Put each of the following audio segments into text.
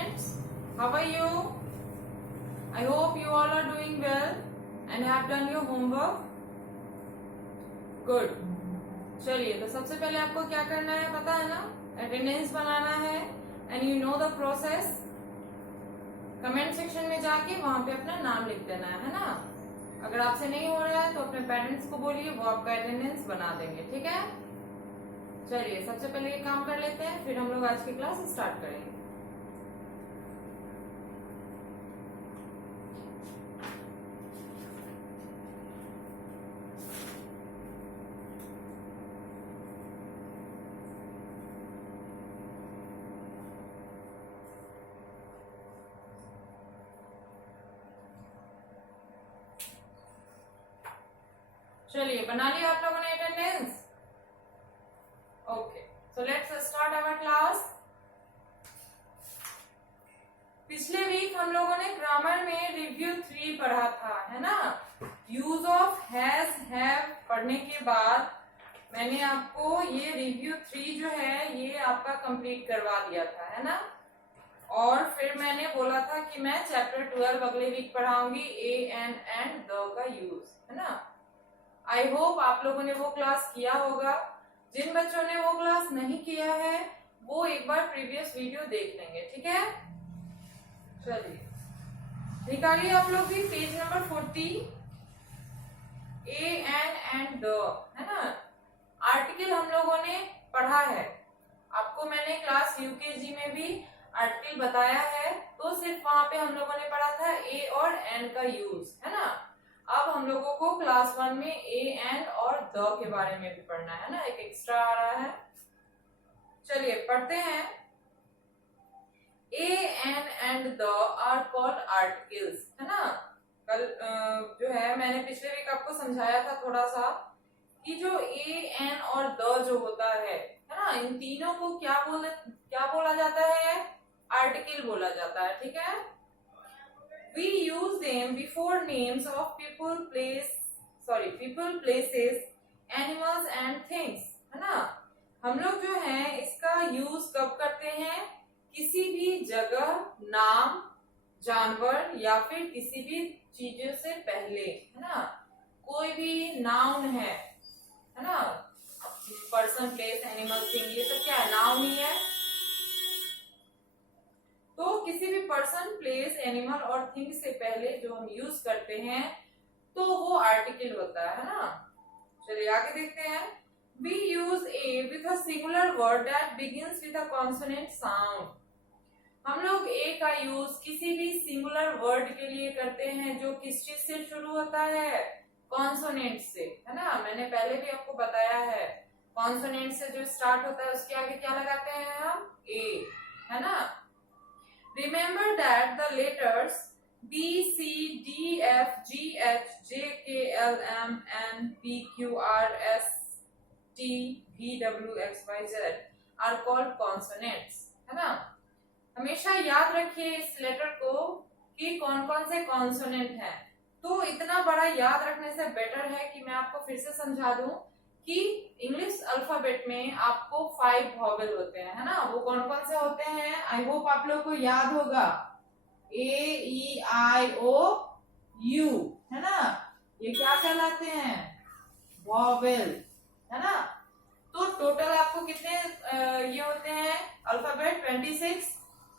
students, how are you? I hope you all are doing well and have done your homework. Good. चलिए, तो सबसे पहले आपको क्या करना है पता है ना? अटेंडेंस बनाना है and you know the process. Comment section में जाके वहां पे अपना नाम लिख देना है ना. अगर आपसे नहीं हो रहा है तो अपने पेरेंट्स को बोलिए, वो आपका अटेंडेंस बना देंगे. ठीक है. चलिए, सबसे पहले ये काम कर लेते हैं, फिर हम लोग आज की क्लास स्टार्ट करेंगे. चलिए, बना लिया आप लोगों ने attendance. Okay, so let's start our class. पिछले वीक हम लोगों ने ग्रामर में रिव्यू 3 पढ़ा था, है ना. यूज ऑफ हैज हैव पढ़ने के बाद मैंने आपको ये रिव्यू 3 जो है ये आपका कंप्लीट करवा दिया था, है ना. और फिर मैंने बोला था कि मैं चैप्टर 12 अगले वीक पढ़ाऊंगी, ए एंड द का यूज, है ना. आई होप आप लोगों ने वो क्लास किया होगा. जिन बच्चों ने वो क्लास नहीं किया है वो एक बार प्रीवियस वीडियो देख लेंगे. ठीक है. चलिए, निकालिए आप लोग भी page number 40. A and the, है ना. आर्टिकल हम लोगों ने पढ़ा है. आपको मैंने क्लास यूकेजी में भी आर्टिकल बताया है, तो सिर्फ वहां पे हम लोगों ने पढ़ा था ए और एंड का यूज, है ना. अब हम लोगों को क्लास 1 में ए एंड और द के बारे में भी पढ़ना है ना. एक एक्स्ट्रा आ रहा है. चलिए पढ़ते हैं. A and the are called articles, है ना. कल जो है मैंने पिछले वीक आपको समझाया था थोड़ा सा कि जो ए एन और द जो होता है ना, इन तीनों को क्या बोला जाता है? आर्टिकल बोला जाता है. ठीक है. We use them before names of people, places, animals and things, है ना. हम लोग जो है इसका यूज कब करते हैं? किसी भी जगह, नाम, जानवर या फिर किसी भी चीजों से पहले, है ना. कोई भी नाउन है ना. पर्सन, प्लेस, एनिमल, थिंग, ये सब क्या है? नाउन ही है. तो किसी भी पर्सन, प्लेस, एनिमल और थिंग से पहले जो हम यूज करते हैं तो वो आर्टिकल होता है ना. चलिए आगे देखते हैं. We use a with a singular word that begins with a consonant sound. हम लोग ए का यूज किसी भी सिंगुलर वर्ड के लिए करते हैं जो किस चीज से शुरू होता है? कॉन्सोनेंट से, है ना. मैंने पहले भी आपको बताया है, कॉन्सोनेंट से जो स्टार्ट होता है उसके आगे क्या लगाते हैं हम? ए, है ना. Remember that the letters B, C, D, F, G, H, J, K, L, M, N, P, Q, R, S, T, V, W, X, Y, Z are called consonants, है ना. हमेशा याद रखिए इस लेटर को कि कौन कौन से कॉन्सोनेंट हैं. तो इतना बड़ा याद रखने से बेटर है कि मैं आपको फिर से समझा दूं कि इंग्लिश अल्फाबेट में आपको 5 वॉवेल होते हैं, है ना. वो कौन कौन से होते हैं? आई होप आप लोग को याद होगा. ए, ई, आई, ओ, यू, है ना. ये क्या कहलाते हैं? वॉवेल, है ना. तो टोटल आपको कितने ये होते हैं अल्फाबेट? 26.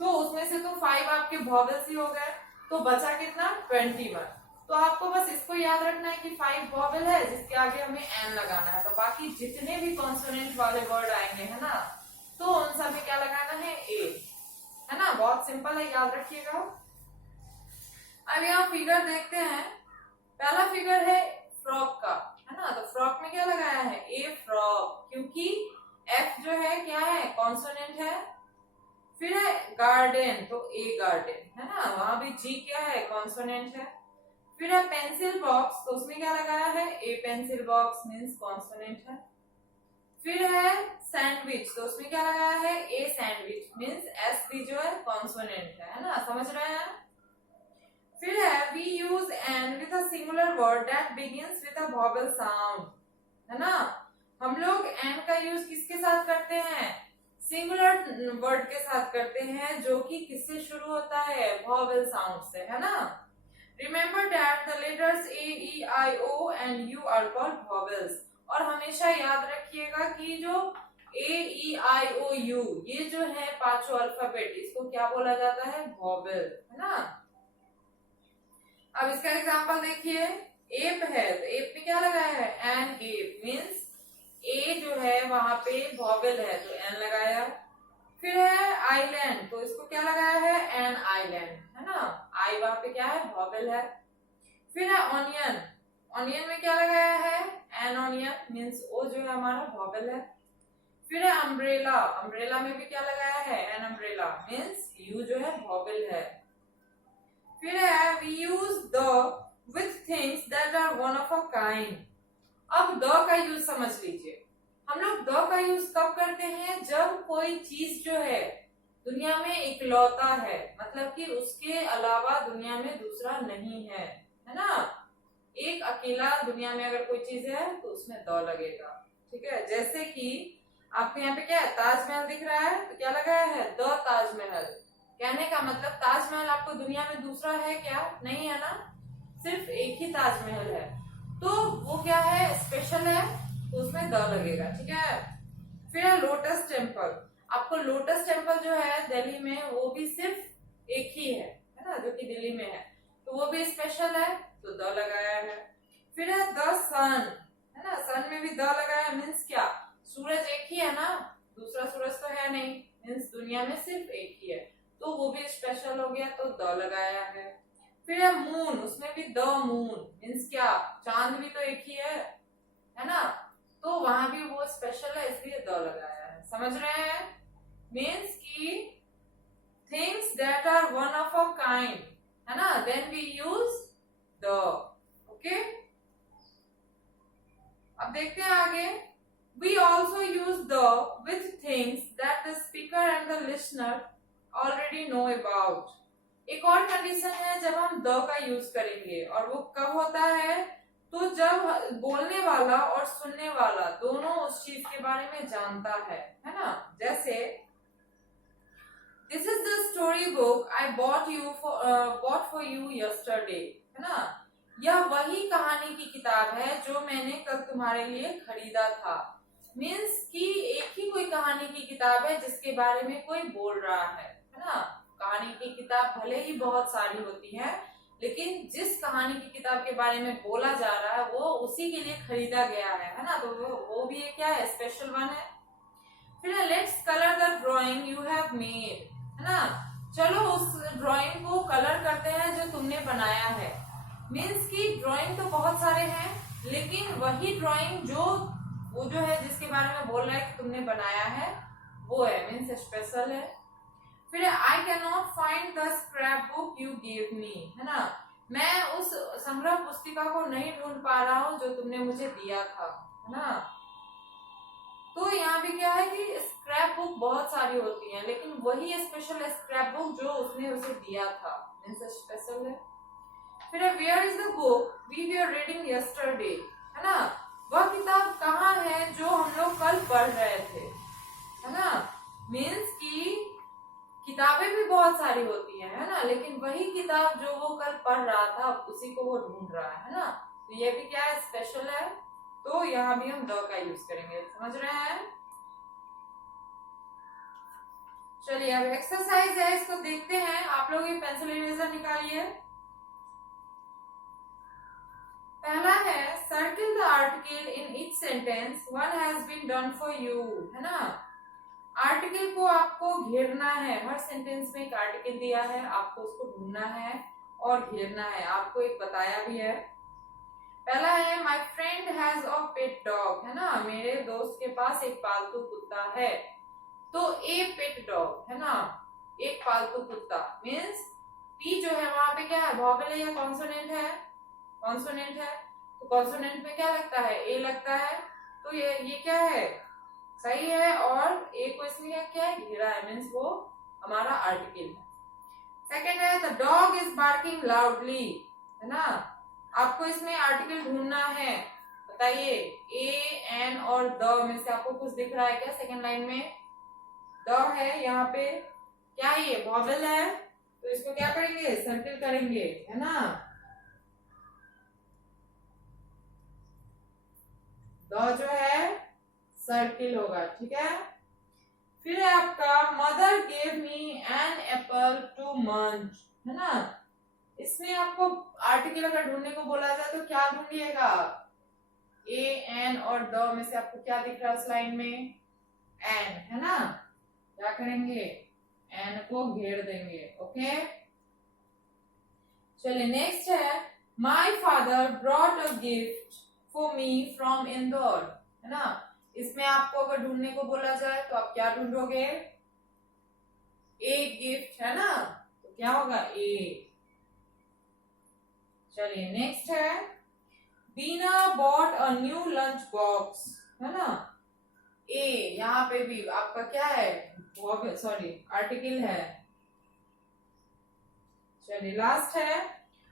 तो उसमें से तो 5 आपके वॉवेल्स ही हो गए, तो बचा कितना? 21. तो आपको बस इसको याद रखना है कि 5 वॉवेल है जिसके आगे हमें एन लगाना है. तो बाकी जितने भी कॉन्सोनेंट वाले वर्ड आएंगे, है ना, तो उन सब में क्या लगाना है? ए, है ना. बहुत सिंपल है, याद रखिएगा. अब यहाँ फिगर देखते हैं. पहला फिगर है फ्रॉक का, है ना. तो फ्रॉक में क्या लगाया है? ए फ्रॉक, क्योंकि एफ जो है क्या है? कॉन्सोनेंट है. फिर है गार्डन, तो ए गार्डन, है ना. वहां भी जी क्या है? कॉन्सोनेंट है. फिर है पेंसिल बॉक्स, तो उसमें क्या लगाया है? ए पेंसिल बॉक्स मीन्स कॉन्सोनेंट है. फिर है सैंडविच, तो उसमें क्या लगाया है? ए सैंडविच मीन्स एस भी जो है कॉन्सोनेंट है ना. समझ रहे हैं. फिर है we use an with a singular word that begins with a vowel sound, है ना. हम लोग एन का यूज किसके साथ करते हैं? सिंगुलर वर्ड के साथ करते हैं जो कि किससे शुरू होता है, वॉवेल साउंड से, है ना। Remember that the letters a e i o and u are called vowels. और हमेशा याद रखिएगा कि जो ए ई आई ओ यू ये जो है पांचों अल्फाबेट, इसको क्या बोला जाता है, वॉवेल, है ना। अब इसका एग्जांपल देखिए, एप है तो एप पे क्या लगाया है, एन एप, मीन्स ए जो है वहां पे वॉवेल है तो एन लगाया। फिर है आइलैंड, तो इसको क्या लगाया है, एन आइलैंड, है ना, आई वहां पे क्या है, वॉवेल है। फिर है ऑनियन, ऑनियन में क्या लगाया है, एन ऑनियन, मीन्स ओ जो है हमारा वॉवेल है। फिर है अम्ब्रेला, अम्ब्रेला में भी क्या लगाया है, एन अम्ब्रेला, मीन्स यू जो है वॉवेल है। फिर है we use the with things that are one of a kind. अब द का यूज समझ लीजिए, हम लोग द का यूज कब करते हैं, जब कोई चीज जो है दुनिया में इकलौता है, मतलब कि उसके अलावा दुनिया में दूसरा नहीं है ना। एक अकेला दुनिया में अगर कोई चीज है तो उसमें द लगेगा, ठीक है। जैसे कि आपको यहाँ पे क्या है, ताजमहल दिख रहा है तो क्या लगाया है, द ताजमहल। कहने का मतलब ताजमहल आपको दुनिया में दूसरा है क्या, नहीं है ना, सिर्फ एक ही ताजमहल है, तो वो क्या है, स्पेशल है, तो उसमें द लगेगा, ठीक है। फिर है लोटस टेम्पल, आपको लोटस टेम्पल जो है दिल्ली में वो भी सिर्फ एक ही है ना, जो कि दिल्ली में है, तो वो भी स्पेशल है तो द लगाया है। फिर है द सन, है ना, सन में भी द लगाया, मीन्स क्या, सूरज एक ही है ना, दूसरा सूरज तो है नहीं, मीन्स दुनिया में सिर्फ एक ही है, तो वो भी स्पेशल हो गया तो द लगाया है। फिर है मून, उसमें भी द मून, मीन्स क्या, चांद भी तो एक ही है ना, तो वहां भी वो स्पेशल है इसलिए द लगाया है, समझ रहे हैं। मीन्स की things that are one of a kind, है ना, then we use the, okay. अब देखते हैं आगे, we also use the with things that the speaker and the listener already know about. एक और कंडीशन है जब हम द का यूज करेंगे, और वो कब होता है, तो जब बोलने वाला और सुनने वाला दोनों उस चीज के बारे में जानता है ना। जैसे this is the story book I bought for you yesterday, है ना, यह वही कहानी की किताब है जो मैंने कल तुम्हारे लिए खरीदा था। मीन्स कि एक ही कोई कहानी की किताब है जिसके बारे में कोई बोल रहा है ना। कहानी की किताब भले ही बहुत सारी होती है, लेकिन जिस कहानी की किताब के बारे में बोला जा रहा है वो उसी के लिए खरीदा गया है ना, तो वो भी एक क्या है, स्पेशल वन है। फिर let's colour the drawing you have made, है ना, चलो उस ड्राइंग को कलर करते हैं जो तुमने बनाया है। मीन्स की ड्राइंग तो बहुत सारे हैं, लेकिन वही ड्राइंग जो वो जो है जिसके बारे में बोल रहा है कि तुमने बनाया है वो है, मीन्स स्पेशल है। फिर I can not find the scrap book you give me, है ना, मैं उस संग्रह पुस्तिका को नहीं ढूंढ पा रहा हूँ जो तुमने मुझे दिया था, है ना। तो यहाँ भी क्या है कि स्क्रैप बुक बहुत सारी होती हैं, लेकिन वही स्पेशल स्क्रैप बुक जो उसने उसे दिया था, मीन्स स्पेशल है। फिर where is the book we were reading yesterday, है ना, वह किताब कहाँ है जो हम लोग कल पढ़ रहे थे, है ना। मीन्स की किताबें भी बहुत सारी होती हैं, है ना, लेकिन वही किताब जो वो कल पढ़ रहा था उसी को वो ढूंढ रहा है ना, तो ये भी क्या है, स्पेशल है, तो यहाँ भी हम द का यूज करेंगे, समझ रहे हैं। चलिए अब एक्सरसाइज है, इसको देखते हैं। आप लोग ये पेंसिल इरेजर निकालिए। पहला है circle the article in each sentence one has been done for you, है ना। आर्टिकल को आपको घेरना है, हर सेंटेंस में एक आर्टिकल दिया है, आपको उसको ढूंढना है और घेरना है, आपको एक बताया भी है। पहला है my friend has a pet dog, है ना, मेरे दोस्त के पास एक पालतू कुत्ता है, तो ए पेट डॉग, है ना, एक पालतू कुत्ता, मीन्स पी जो है वहां पे क्या है, वॉवेल है या कॉन्सोनेंट है, कॉन्सोनेंट है, तो कॉन्सोनेंट में क्या लगता है, ए लगता है, तो ये क्या है, सही है, और ए को इसलिए क्या है, घेरा है, मीन्स वो हमारा आर्टिकल है। सेकेंड है the dog is barking loudly, है ना, आपको इसमें आर्टिकल ढूंढना है, बताइए ए एन और द में से आपको कुछ दिख रहा है क्या सेकेंड लाइन में, द है यहाँ पे, क्या है ये वॉवेल है, तो इसको क्या करेंगे सर्किल करेंगे, है ना। द जो है सर्किल होगा, ठीक है। फिर है आपका mother gave me an apple to munch, है ना। इसमें आपको आर्टिकल अगर ढूंढने को बोला जाए तो क्या ढूंढिएगा, ए एन और द में से आपको क्या दिख रहा है उस लाइन में, एन, है ना। क्या करेंगे एन को घेर देंगे, ओके। चलिए नेक्स्ट है my father brought a gift for me from Indore, है ना। इसमें आपको अगर ढूंढने को बोला जाए तो आप क्या ढूंढोगे, ए गिफ्ट, है ना, तो क्या होगा ए। चलिए नेक्स्ट है Beena bought a new lunch box, है ना। ए यहाँ पे भी आपका क्या है सॉरी आर्टिकल है। चलिए लास्ट है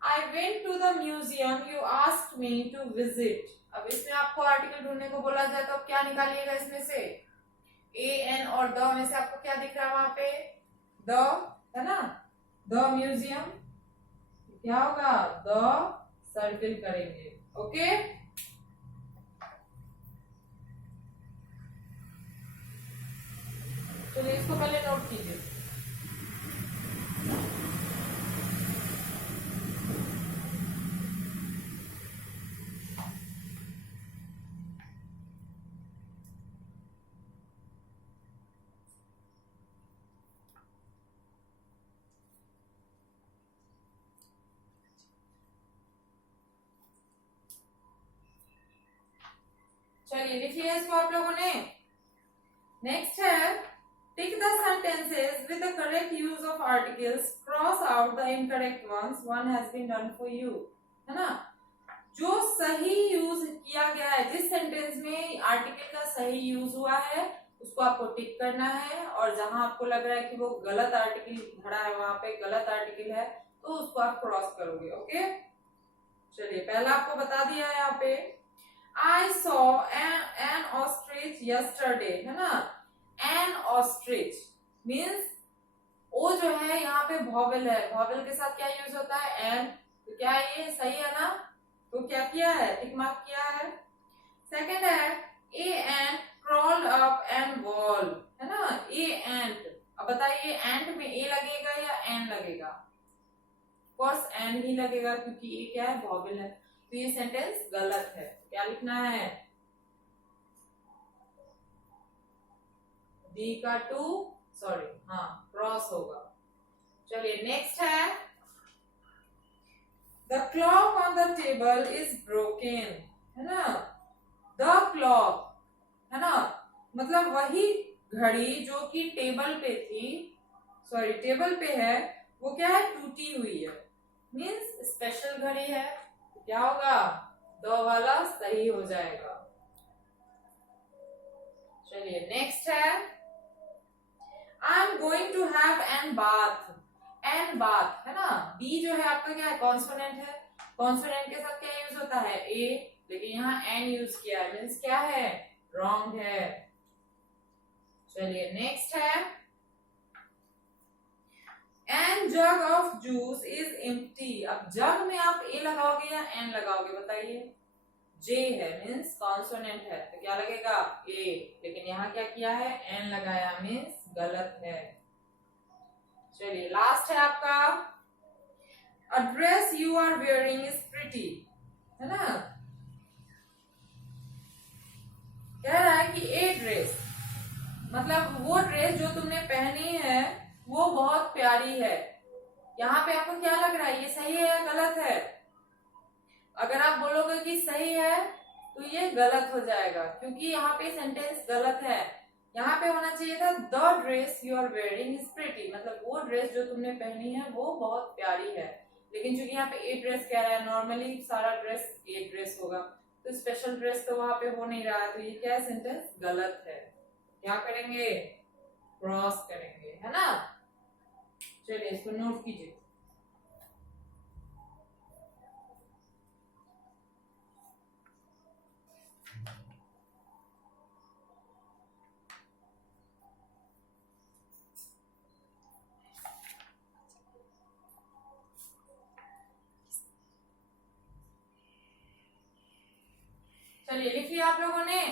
I went to the museum you asked me to visit. अब इसमें आपको आर्टिकल ढूंढने को बोला जाए तो आप क्या निकालिएगा इसमें से, ए एन और द में से आपको क्या दिख रहा है वहां पे, द, है ना, द म्यूजियम, क्या होगा द सर्किल करेंगे, ओके। चलिए इसको पहले नोट कीजिए। चलिए लिखिए इसको आप लोगों ने। नेक्स्ट है tick the sentences with the correct use of articles, cross out the incorrect ones, one has been done for you, है ना। जो सही यूज किया गया है, जिस सेंटेंस में आर्टिकल का सही यूज हुआ है उसको आपको टिक करना है, और जहां आपको लग रहा है कि वो गलत आर्टिकल भरा है, वहां पे गलत आर्टिकल है, तो उसको आप क्रॉस करोगे, ओके। चलिए पहला आपको बता दिया है यहाँ पे I saw an ostrich yesterday, है ना। an ostrich means ओ जो है यहाँ पे वॉवेल है, वॉवेल के साथ क्या यूज होता है एन, तो क्या ये सही है ना, तो क्या किया है टिक मार्क किया है। सेकंड है ए एंट crawled up an wall, है ना, ए एंट। अब बताइए एंट में ए लगेगा या एन लगेगा, कोर्स एन ही लगेगा क्योंकि ए क्या है वॉवेल है, तो ये सेंटेंस गलत है। क्या लिखना है डी का टू सॉरी हाँ क्रॉस होगा। चलिए नेक्स्ट है the clock on the table is broken, है ना। द क्लॉक, है ना, मतलब वही घड़ी जो कि टेबल पे थी, सॉरी टेबल पे है, वो क्या है टूटी हुई है, मीन्स स्पेशल घड़ी है, तो क्या होगा दो वाला सही हो जाएगा। चलिए नेक्स्ट है I am going to have an bath, an bath, है ना। बी जो है आपका क्या है कॉन्सोनेंट है, कॉन्सोनेंट के साथ क्या यूज होता है ए, लेकिन यहाँ एन यूज किया है, मीन्स क्या है रॉन्ग है। चलिए नेक्स्ट है an jug of juice is empty. अब जग में आप ए लगाओगे या एन लगाओगे बताइए, जे है मीन्स कॉन्सोनेंट है, तो क्या लगेगा ए, लेकिन यहाँ क्या किया है एन लगाया, मीन्स गलत है। चलिए लास्ट है आपका a dress you are wearing is pretty, है ना। कह रहा है कि ए ड्रेस मतलब वो ड्रेस जो तुमने पहनी है वो बहुत प्यारी है। यहाँ पे आपको क्या लग रहा है ये सही है या गलत है, अगर आप बोलोगे कि सही है तो ये गलत हो जाएगा क्योंकि यहाँ पे सेंटेंस गलत है। यहाँ पे होना चाहिए था the dress you are wearing is pretty, मतलब वो ड्रेस जो तुमने पहनी है वो बहुत प्यारी है, लेकिन चूंकि यहाँ पे ए ड्रेस कह रहा है, नॉर्मली सारा ड्रेस ए ड्रेस होगा, तो स्पेशल ड्रेस तो वहां पे हो नहीं रहा है, तो ये क्या है सेंटेंस गलत है। क्या करेंगे क्रॉस करेंगे, है ना। चलिए इसको नोट कीजिए। चलिए लिख लिया आप लोगों ने।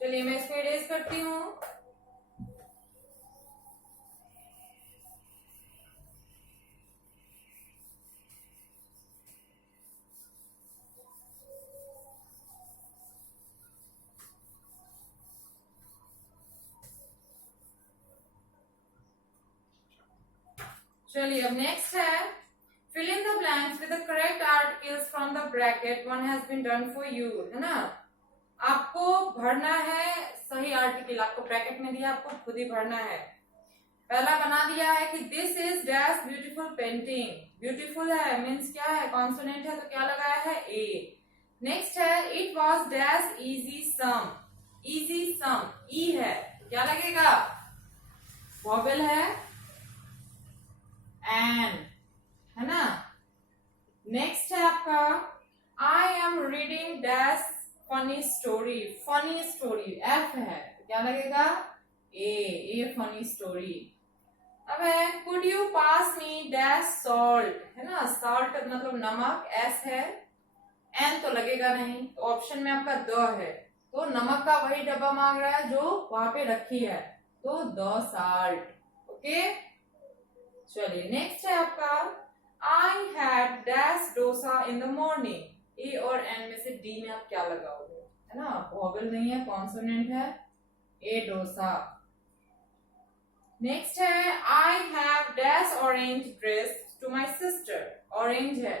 चलिए मैं इसको इरेज करती हूँ। चलिए अब नेक्स्ट है, fill in the blanks with the correct articles from the bracket, one has been done for you, है ना। आपको भरना है सही आर्टिकल, आपको ब्रैकेट में दिया, आपको खुद ही भरना है। पहला बना दिया है कि this is dash beautiful painting, beautiful है मीन्स क्या है, कॉन्सोनेंट है तो क्या लगाया है, ए। नेक्स्ट है it was dash easy sum, easy sum, E है तो क्या लगेगा, वॉवेल है, एन, है ना। नेक्स्ट है आपका I am reading dash funny story, funny story, F है तो क्या लगेगा, ए फनी स्टोरी। अब है could you pass me dash salt, है ना, सॉल्ट मतलब नमक, एस है, एन तो लगेगा नहीं तो ऑप्शन में आपका द है, तो नमक का वही डब्बा मांग रहा है जो वहां पे रखी है, तो द साल्ट, ओके। चलिए नेक्स्ट है आपका I had dash dosa in the morning, a और एन में से डी में आप क्या लगाओगे, है ना, वॉवेल नहीं है, कॉन्सोनेंट है, ए डोसा। नेक्स्ट है I have dash orange dress to my sister, orange है,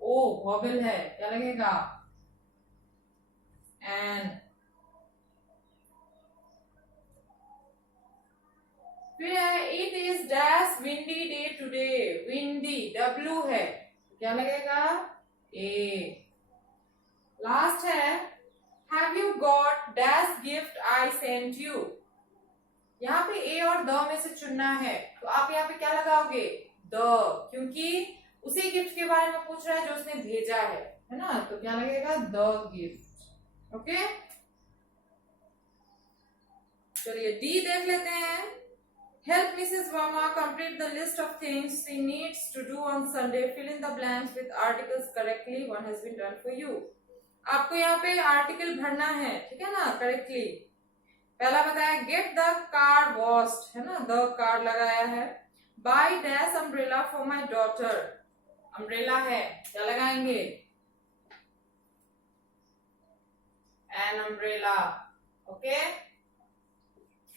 ओ वॉवेल है, क्या लगेगा, एन। फिर है it is dash windy day today, windy डब्ल्यू है क्या लगेगा, ए। लास्ट है have you got dash gift I sent you, यहाँ पे ए और द में से चुनना है तो आप यहाँ पे क्या लगाओगे, द, क्योंकि उसी गिफ्ट के बारे में पूछ रहा है जो उसने भेजा है ना, तो क्या लगेगा, द गिफ्ट, ओके। चलिए डी देख लेते हैं। Help Mrs. Verma complete the list of things she needs to do on Sunday. Fill in the blanks with articles correctly. One has been done for you. आपको यहाँ पे article भरना है, ठीक है ना, करेक्टली। पहला बताया गेट द कार वॉश्ड, है ना, द कार लगाया है। By dash umbrella for my daughter, umbrella है क्या लगाएंगे, एन अम्ब्रेला, ओके।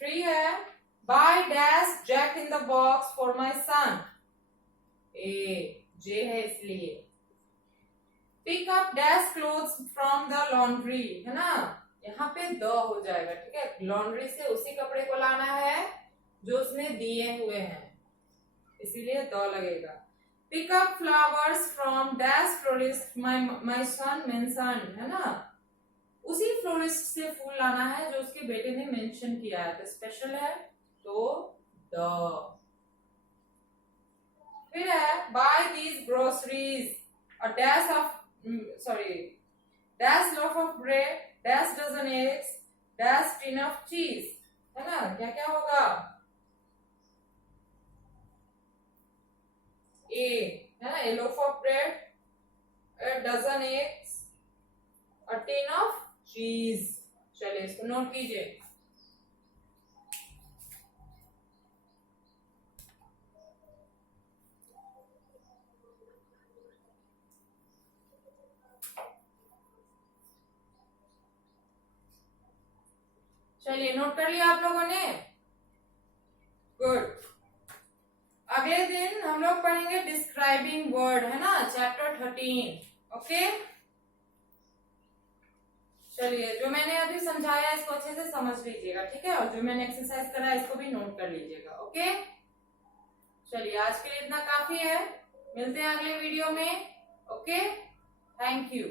3 है Buy dash Jack in the box for my son. A, J है इसलिए। Pick up dash clothes from the laundry, है ना, यहाँ पे द हो जाएगा, ठीक है, लॉन्ड्री से उसी कपड़े को लाना है जो उसने दिए हुए हैं, इसीलिए द लगेगा। Pick up flowers from dash florist, my son mentioned, है ना, उसी फ्लोरिस्ट से फूल लाना है जो उसके बेटे ने मेंशन किया है, तो स्पेशल है तो द। फिर है buy these groceries a dash of dash loaf of bread, dash dozen eggs, dash tin of cheese, है ना, क्या क्या होगा, ए, है ना, a loaf of bread, a dozen eggs, a tin of cheese। चलिए इसको नोट कीजिए। चलिए नोट कर लिया आप लोगों ने, गुड। अगले दिन हम लोग पढ़ेंगे डिस्क्राइबिंग वर्ड, है ना, चैप्टर 13, ओके। चलिए जो मैंने अभी समझाया इसको अच्छे से समझ लीजिएगा, ठीक है, और जो मैंने एक्सरसाइज करा इसको भी नोट कर लीजिएगा, ओके। चलिए आज के लिए इतना काफी है, मिलते हैं अगले वीडियो में, ओके, थैंक यू।